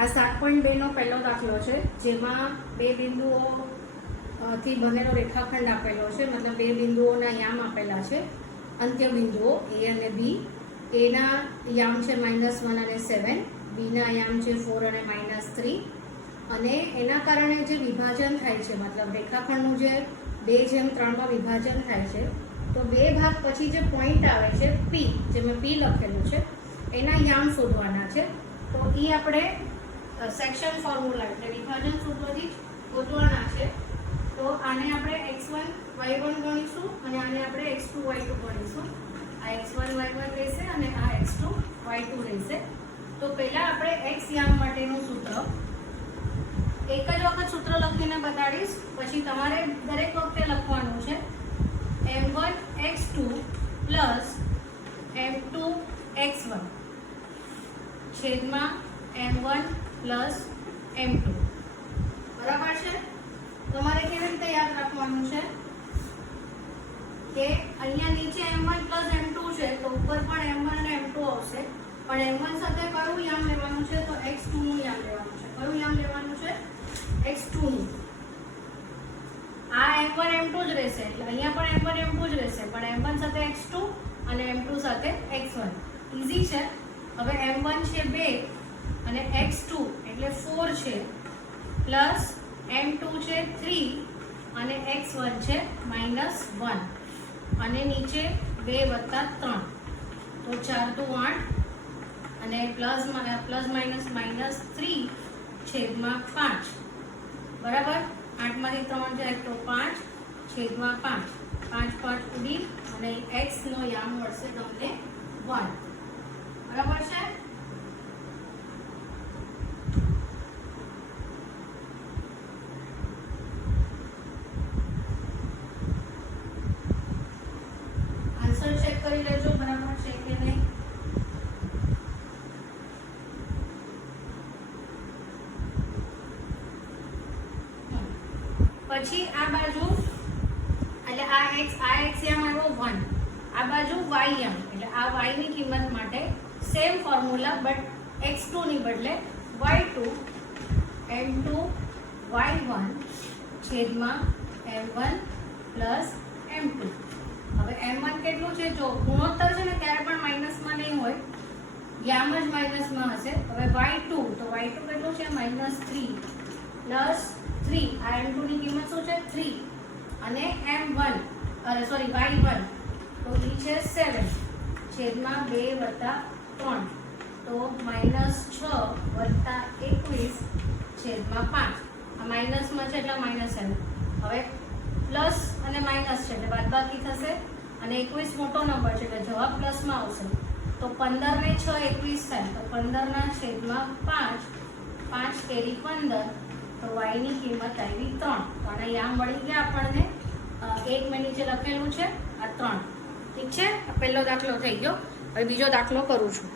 આ 7.2 નો પહેલો દાખલો છે, જેમાં બે બિંદુઓ થી બનેલો રેખાખંડ આપેલો છે, મતલબ બે બિંદુઓના યામ આપેલા છે, અંત્ય બિંદુઓ એ અને બી. એના યામ છે -1 અને 7, બીના યામ છે 4 અને -3, અને એના કારણે જે વિભાજન થાય છે, મતલબ રેખાખંડનું જે 2:3 માં વિભાજન થાય છે, તો બે ભાગ પછી જે પોઈન્ટ આવે છે પી, જે મેં પી લખેલું છે, એના યામ શોધવાના છે. તો એ આપણે સેક્શન ફોર્મ્યુલા એટલે વિભાજન સૂત્રથી શોધવાના છે. તો આને આપણે x1 y1 ગણીશું અને આને આપણે x2 y2 ગણીશું. આ x1 y1 રહેશે અને આ x2 y2 રહેશે. તો પહેલા આપણે x યામ માટેનું સૂત્ર એક જ વખત સૂત્ર લખીને બતાડીશ, પછી તમારે દરેક વખતે લખવાનું છે m1 x2 plus m2 x1 છેદમાં m1 પ્લસ m2. બરાબર છે? તમારે કેવી રીતે યાદ રાખવાનું છે કે અહીંયા નીચે m1 પ્લસ m2 છે, તો ઉપર પણ m1 અને m2 આવશે, પણ m1 સાથે કયું યામ લેવાનું છે? તો x2 નું યામ લેવાનું છે. કયું યામ લેવાનું છે? x2 નું. આ m1 m2 જ રહેશે, એટલે અહીંયા પણ m1 m2 જ રહેશે, પણ m1 સાથે x2 અને m2 સાથે x1. ઈઝી છે. હવે m1 છે 2 અને x2 એટલે 4 છે, પ્લસ m2 છે 3 અને x1 છે -1, અને નીચે 2 + 3, તો 4 × 8 અને પ્લસ -3 છેદમાં 5. બરાબર? 8 માંથી 3 જાય તો 5 છેદમાં 5. 5 5 ઉડી અને x નો યામ મળશે તમને 1. બરાબર છે? આન્સર ચેક કરી લેજો બરાબર છે કે નહીં. પછી આ બાજુ એટલે આ x યામ આવ્યો 1, આ બાજુ y યામ, એટલે આ y ની કિંમત માટે સેમ ફોર્મ્યુલા, બટ x2 ની બદલે y2 m2 y1 છેદમાં m1 પ્લસ m2. હવે m1 કેટલું છે? જો ગુણોત્તર છે ને ત્યારે પણ માઇનસમાં નહીં હોય, યામ જ માઇનસમાં હશે. હવે y2, તો y2 કેટલું છે? -3 પ્લસ 3. આ m2 ની કિંમત શું છે? 3, અને m1 y1 તો એ છે 7 છેદમાં 2 + 3, તો -6 + 21 છેદમાં 5. આ માઇનસમાં છે એટલે -7. હવે પ્લસ અને માઇનસ છે એટલે બાદબાકી થશે, અને 21 મોટો નંબર છે એટલે જવાબ પ્લસમાં આવશે. તો 15 ને 6 21 થાય, તો 15 ના છેદમાં 5, 5 કેરી 15, તો y ની કિંમત આવી 3. તો આના યામ મળી ગયા આપણને. 1 મેં નીચે લખેલું છે આ 3. ઠીક છે? આ પહેલો દાખલો થઈ ગયો. હવે બીજો દાખલો કરું છું.